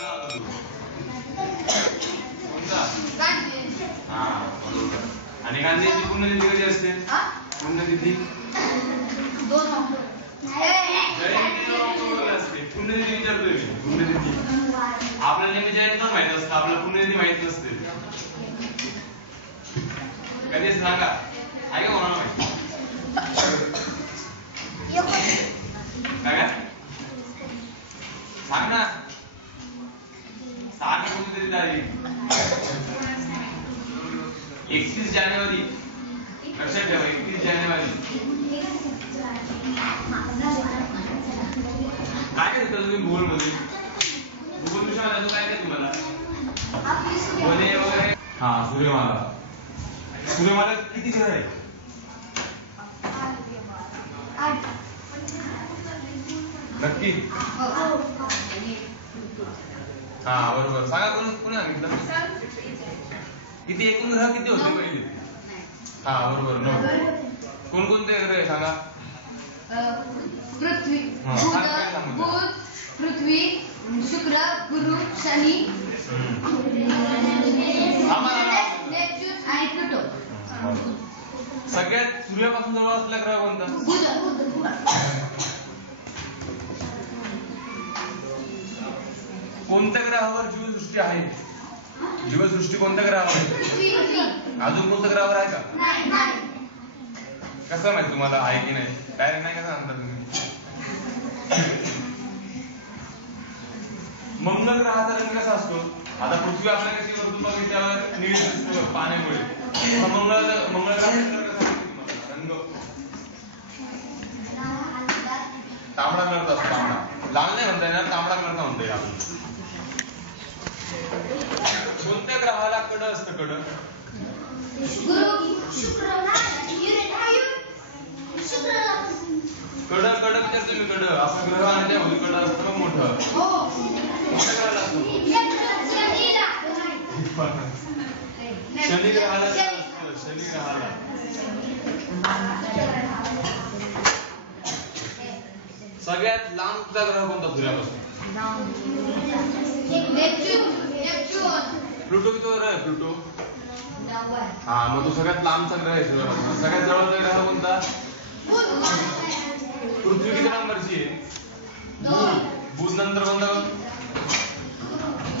हा बरोबर. आणि गांधीची पुण्यतिथी कधी असते? पुण्यतिथी असते. पुण्यतिथी विचारतोय मी. पुण्यतिथी आपल्याला नेहमी जयंत माहित असतं, आपल्याला पुण्यतिथी माहित नसते. कधी सांगा, आहे का कोणाला माहिती? काय सांग ना, सांग कोणती तरी तारीख. 31 जानेवारी. लक्षात ठेवा, 31 जानेवारी. काय करता तुम्ही भूगोल मध्ये? भूगोल विषयामध्ये अजून काय काय तुम्हाला? वने वगैरे. हा, सूर्यमाला. सूर्यमाला किती ग्रह आहे? नक्की? हा बरोबर. सांगा कोणी सांगितलं? किती एकूण ग्रह किती होते पहिले? हा बरोबर, 9. कोणकोणते ग्रह आहे सांगा? पृथ्वी, बुध, पृथ्वी, शुक्र, गुरु, शनी, नेपच्यून आणि प्लुटो. सगळ्यात सूर्यापासून जवळ असलेला ग्रह कोणता? बुध. कोणत्या ग्रहावर जीवसृष्टी आहे? जीवसृष्टी कोणत्या ग्रहावर आहे? अजून कोणत्या ग्रहावर आहे का? कसं माहिती तुम्हाला आहे की नाही? डायरेक्ट नाही कसं सांगता तुम्ही? मंगळ ग्रहाचा रंग कसा असतो? आता पृथ्वी आपल्या कशी वरतून बघितली त्यावर निळी दिसतो पाण्यामुळे. मंगळ ग्रहाचा रंग कसा असतो? रंग तांबडा कलरचा असतो. तांबडा, लाल नाही म्हणता येणार, तांबडा कलरचा म्हणता येईल आपण. कोणत्या ग्रहाला कड असतं? कड कड कड विचारतो मी. कड असं ग्रह आणि त्यामध्ये कड असतं मोठं. कोणत्या ग्रहाला असतं? शनी ग्रहाला असतं. शनी ग्रहाला. सगळ्यात लांबचा ग्रह कोणता सूर्यापासून? प्लुटो किती वर आहे? प्लुटो हा, मग तो सगळ्यात लांबचा ग्रह आहे सूर्यापासून. सगळ्यात जवळचा ग्रह कोणता? पृथ्वी किती नंबरची आहे? बुध नंतर कोणता?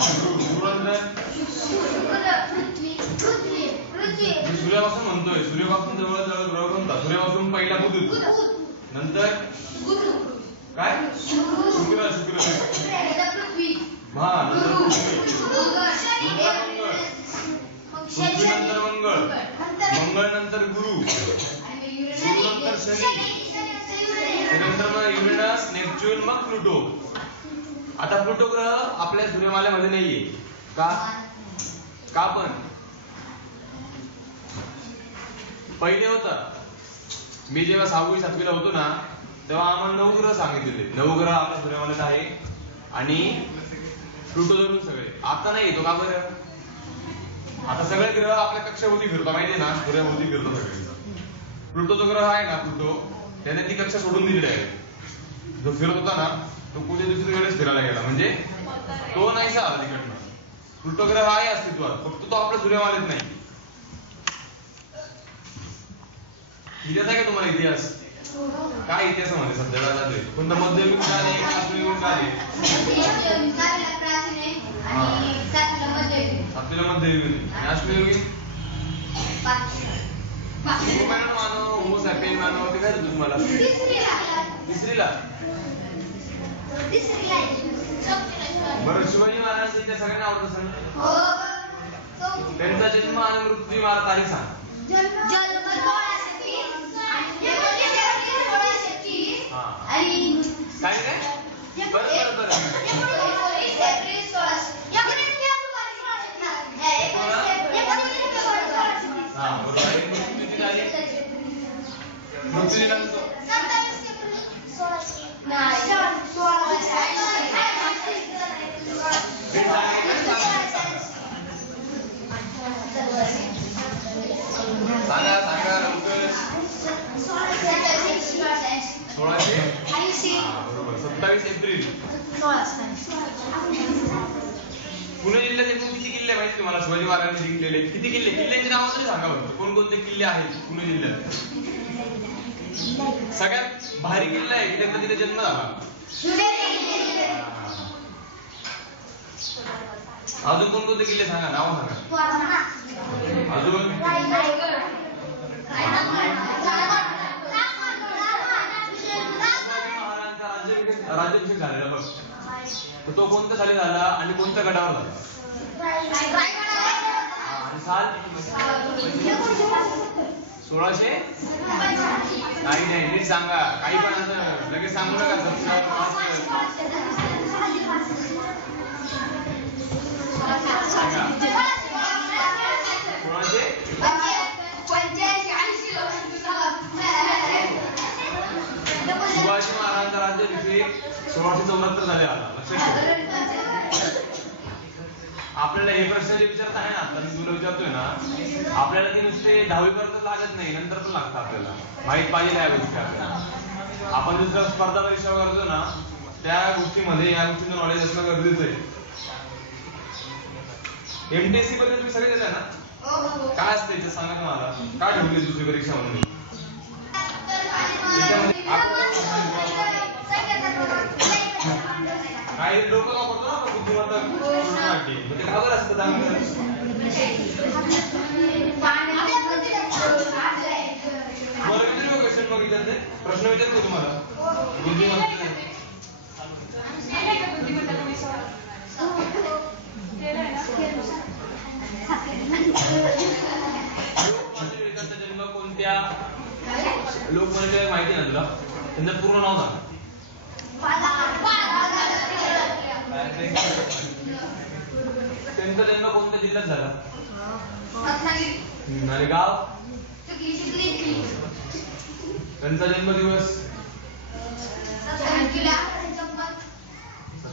गुरु नंतर. मी सूर्यापासून म्हणतोय, सूर्यापासून जवळ ग्रह कोणता? सूर्यापासून पहिला बुध, नंतर काय? शुक्र. हा, नंतर पृथ्वी नंतर मंगळ, मंगळ नंतर गुरु, गुरु नंतर शनी, त्यानंतर मग युरेनस, नेपच्यून, मग प्लुटो. आता प्लुटो ग्रह आपल्या सूर्यमालेमध्ये नाहीये का पण पहिले होता. मी जेव्हा 6वी 7वीला होतो ना, तेव्हा आम्हाला 9 ग्रह सांगितलेले. 9 ग्रह आपल्या सूर्यमालेत आहे आणि प्लुटो धरून सगळे. आता नाही येतो का बरं? आता सगळे ग्रह आपल्या कक्षाभोवती फिरतो, माहितीये ना, सूर्याभोवती फिरतो सगळे. प्लुटो जो ग्रह आहे ना, प्लुटो, त्याने ती कक्षा सोडून दिलेली आहे. जो फिरत होता ना, तो कुठे दुसरीकडेच फिरायला गेला, म्हणजे तो नाहीसा आला तिकडनं. प्लुटो ग्रह आहे अस्तित्वात, फक्त तो आपल्या सूर्यमालेत नाही. इतिहास आहे का तुम्हाला? इतिहास काय इतिहासामध्ये सध्या जातोय? कोणतं मध्ययुगीन काल आहे, अश्मयुगीन काल आहे? 7वीला मध्ययुगीन आणि अश्मयुगीन मानव, होमो सॅपियन मानव. ते काय होतं तुम्हाला? तिसरीला. बरं, शिवाजी महाराजांचा इतिहास सगळ्यांना आवडत असेल ना? त्यांचा जन्म आणि मृत्यू मला तारीख सांग. काय काय? बरं. हा बरोबर. मृत्यूची तारीख? मृत्यू दिनांक? सांगा लवकर. 1600. बरोबर. 27 एप्रिल. किल्ले माहिती तुम्हाला शिवाजी महाराजांनी जिंकलेले किती किल्ले किल्ल्यांची नावं तरी सांगा बरं कोणकोणते किल्ले आहेत पुणे जिल्ह्यात सगळ्यात भारी किल्ला आहे की त्यांचा तिथे जन्म झाला अजून कोणकोणते किल्ले सांगा नाव सांगा अजून राज्याभिषेक झालेला बघ तर तो कोणत्या साली झाला आणि कोणत्या गडावर झाला आणि साल 1600 काही नाही नीट सांगा काही पण असं लगेच सांगू नका सांगा 1685 शिवाजी महाराजांचा राज्याभिषेक 1674 झाले आला लक्षात ठेवा आपल्याला हे प्रश्न जे विचारत आहे ना आता मी तुला विचारतोय ना आपल्याला ती नुसते 10वी पर्यंत लागत नाही नंतर पण लागतं आपल्याला माहित पाहिजे या गोष्टी आपल्याला आपण दुसऱ्या स्पर्धा परीक्षा करतो ना त्या गोष्टीमध्ये या गोष्टीचं नॉलेज असणं गरजेचं आहे एमटीएससी पर्यंत तुम्ही सगळे देताय ना काय असतं याच्यात सांगा तुम्हाला काय ठेवली दुसरी परीक्षा म्हणून काही लोक वापरतो ना बुद्धिमत्ता ते घाबर असतं क्वेश्चन मग विचारते प्रश्न विचारतो तुम्हाला बुद्धिमत्ता जन्म कोणत्या लोकमान्य माहिती ना तुला त्यांचं पूर्ण नाव सांग त्यांचा जन्म कोणत्या जिल्ह्यात झाला आणि गाव त्यांचा जन्मदिवस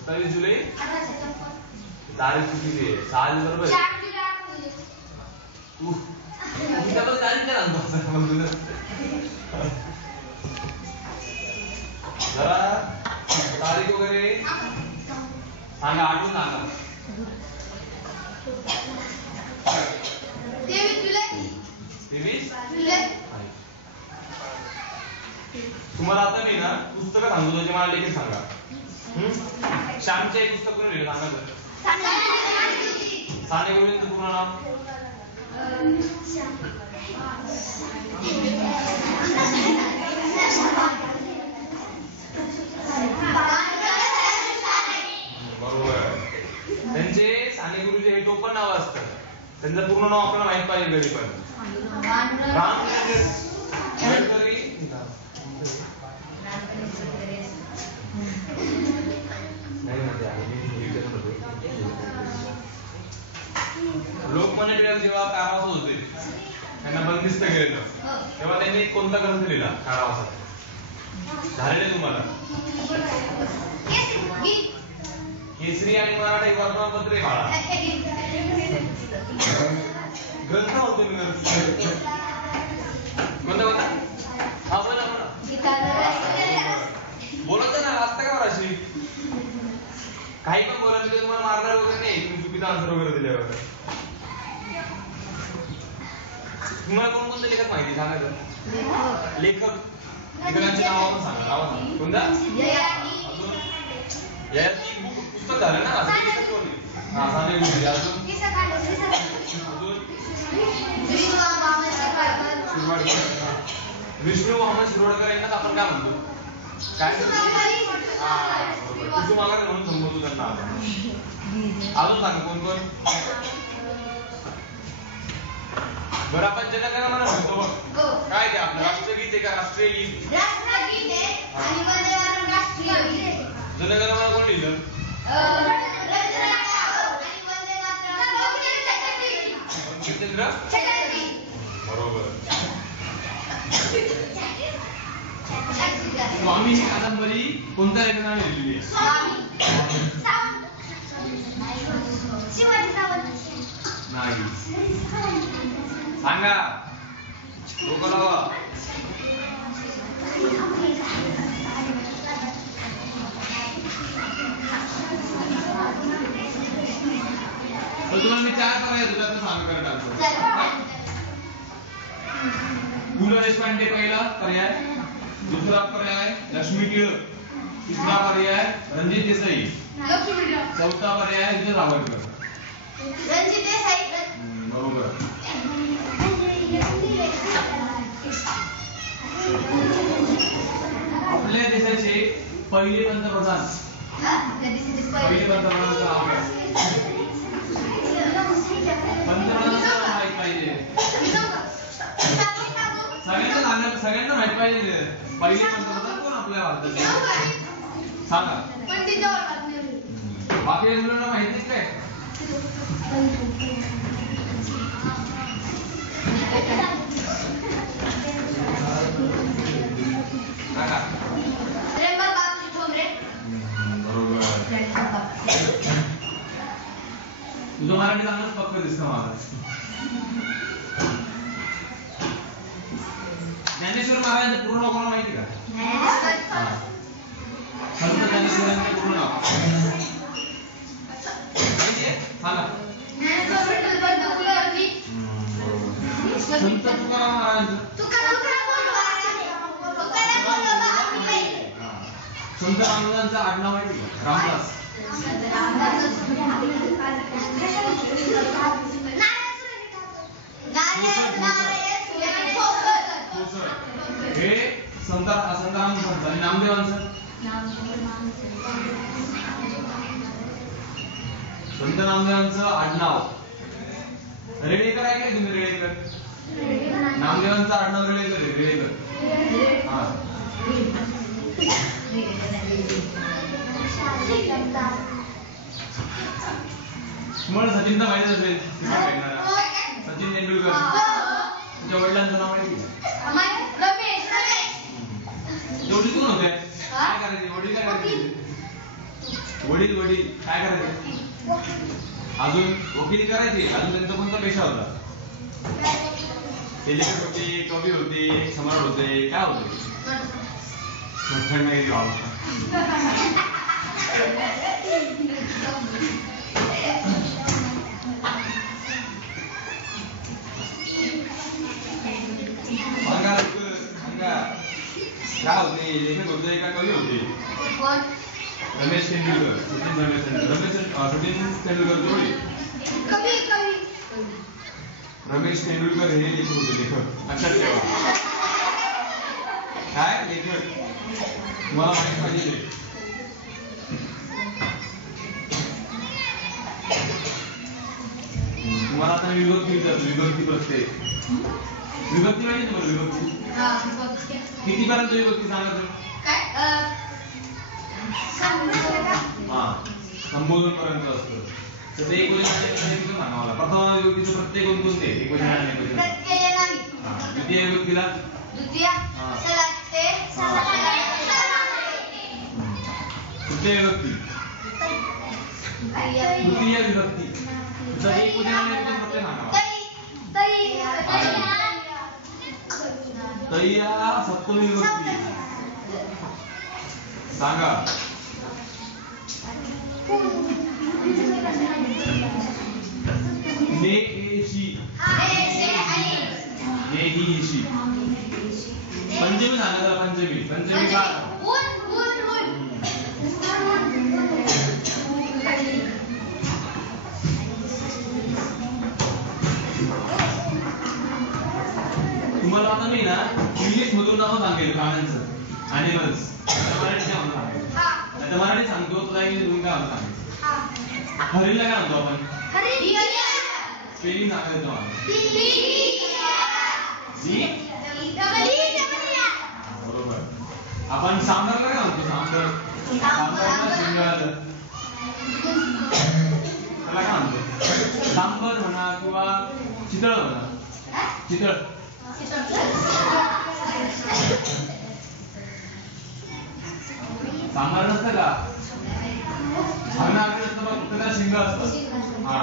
27 जुलै तारीख चुकीची आहे साल बरोबर तू त्याबद्दल तारीख काय सांगतो जरा तारीख वगैरे सांगा आठवून सांगा 23 जुलै तुम्हाला आता मी ना पुस्तकं सांगतो त्याचे मला लेखक सांगा श्यामचे एक पुस्तक कोणी लिहिलं सांगा सर साने गुरुजींचं पूर्ण नाव बरोबर त्यांचे साने गुरुजी हे टोपण नाव असतं त्यांचं पूर्ण नाव आपल्याला माहित पाहिजे कधी पण राम लोकमान्य टिळक जेव्हा कारावासात होते त्यांना बंदिस्त केलेलं तेव्हा त्यांनी कोणता ग्रंथ लिहिला कारावासात झालेले तुम्हाला केसरी आणि मराठा वर्तमानपत्रे बाळा ग्रंथ होते कोणता कोणता हा बोला बोलत ना वाचता का अशी काही पण बोला तिथे तुम्हाला मारणार वगैरे नाही तुम्ही चुकीचा आन्सर वगैरे दिल्यावर तुम्हाला कोणकोणते लेखक माहिती सांगा लेखक लेखकांची नाव पण सांगा नाव सांगा कोणता अजून याची पुस्तक झालं ना असं लेखक कोण हा साने गुरुजी अजून विष्णू वामन शिरोडकर यांना आपण काय म्हणतो काय कुसुमागर म्हणून संबोधतो त्यांना अजून सांगा कोण कोण बरं आपण जनगणमन म्हणतो काय ते आपलं राष्ट्रगीत आहे का राष्ट्रीय गीत जनगणमन कोण लिहिलं बंकिमचंद्र बरोबर स्वामीची कादंबरी कोणत्या लेखकाने लिहिलेली नाही सांगा डोकं लावा तर तुम्हाला मी 4 पर्याय देतो त्यातून सांगा करेक्ट आन्सर. पु ल देशपांडे पहिला पर्याय, दुसरा पर्याय लक्ष्मी टिळक, तिसरा पर्याय रणजित देसाई, चौथा पर्याय विजय सावरकर. रणजित देसाई. बरोबर. आपल्या देशाचे पहिले पंतप्रधान, पहिले पंतप्रधानाचं नाव काय? पंतप्रधानाचं नाव माहित पाहिजे. सगळ्यांना माहित पाहिजे. पहिले पंतप्रधान कोण आपल्या भारताचे सांगा. बाकी मुलांना माहितीच काय? सांगा. तुझं मराठी चांगलंच पक्क दिसतं मला. ज्ञानेश्वर महाराजांचं पूर्ण नाव कोणाला माहिती का? संत ज्ञानेश्वरांचं पूर्ण नाव सांगा. संत तुकाराम महाराजांचं. संत रामदासांचं आडनाव माहिती का? रामदास. हे संत रामदास आणि नामदेवांचं. संत नामदेवांचं आडनाव रेडेकर आहे काय तुम्ही? रेडेकर. नामदेवांचं आडनाव रेडेकर आहे. रेडेकर. हा. तुम्हाला सचिनचा माहिती असेल. सचिन तेंडुलकर. तुझ्या वडिलांचं नाव माहिती? एवढी कोण होते? काय करायचे वडील? काय करायचे वडील? वडील काय करायचे? अजून वकिली करायची. अजून त्यांचा कोणता पेशा होता? ते लेखक होते, कवी होते, सम्राट होते, काय होते? काय होते? लेखक होते का कवी होते? रमेश तेंडुलकर. सचिन तेंडुलकर जोडी. रमेश तेंडुलकर हे लेखक होते. लेखक लक्षात ठेवा. काय लेखक तुम्हाला माहित पाहिजे. तुम्हाला आता विभक्ती विचारतो. विभक्ती प्रत्यय. विभक्ती माहिती तुम्हाला? विभक्ती किती पर्यंत विभक्ती सांगा तर? हा, संबोधन पर्यंत असतं. तर ते एक वचन सांगा मला. प्रथम विभक्तीचं प्रत्यय कोणते? एक वचन आणि एक वचन. द्वितीय विभक्तीला तृतीय विभक्ती. तृतीय विभक्ती एक वचन आणि एक वचन प्रत्यय सांगा. तैया सप्तमी विभक्ती सांगा. नेहीशी. पंचमी सांगा. पंचमी. पंचमी का? तुम्हाला आता मी ना इंग्लिश मधून नाव सांगेल प्राण्यांचं, अॅनिमल्स. मराठी काय म्हणतो सांगेल. आता मराठी सांगतो तुला इंग्लिश मधून काय म्हणतो सांगेल. हरिणला काय म्हणतो आपण? स्पेलिंग सांगायचं तुम्हाला. बरोबर. आपण सांबरला काय म्हणतो? सांबर. सांबरला शिंगाळ. त्याला काय म्हणतो? सांबर म्हणा किंवा चितळ म्हणा. चितळ. सांबार नसतं का? सांगणार नसतं बघ. फक्त त्याला शिंग असतं. हा.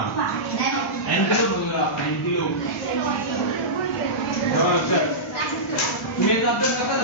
अँटिलोप म्हणून आपण. अँटिलोप. तुम्ही याचा अभ्यास करता